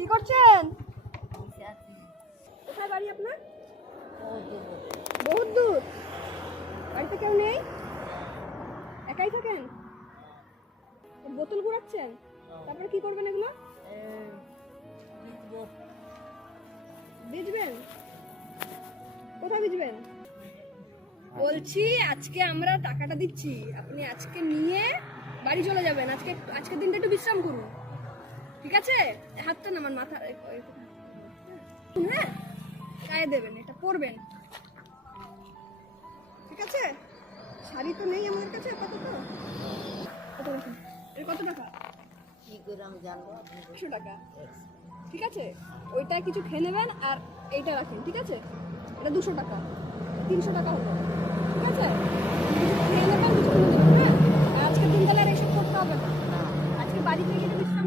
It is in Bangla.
কি করছেন? কোথায় বাড়ি আপনার? বহুত দূর। বাড়িতে কেউ নেই? একাই থাকেন? বোতল ঘুরাচ্ছেন? তারপরে কি করবেন এগুলো? বেচবেন? কোথায় বেচবেন? বলছি আজকে আমরা টাকাটা দিচ্ছি, আপনি আজকে নিয়ে বাড়ি চলে যাবেন। আজকের দিনটা একটু বিশ্রাম করুন, ঠিক আছে? হাতটা না আমার মাথা, হ্যাঁ গায়ে দেবেন, এটা পরবেন, ঠিক আছে? শাড়ি তো নেই আমাদের কাছে আপাতত। কত রাখেন? এর কত টাকা? কি করে আমি জানবো? 100 টাকা, ঠিক আছে? ওইটা কিছু খেয়ে নেবেন আর এইটা রাখেন, ঠিক আছে? এটা 200 টাকা, 300 টাকা হলো, ঠিক আছে? কিছু খেয়ে নেবেন, কিছু কিনে নেবেন, হ্যাঁ? আর আজকের দিন তাহলে আর এসব করতে হবে না। আজকে বাড়ি থেকে একটু বিশ্রাম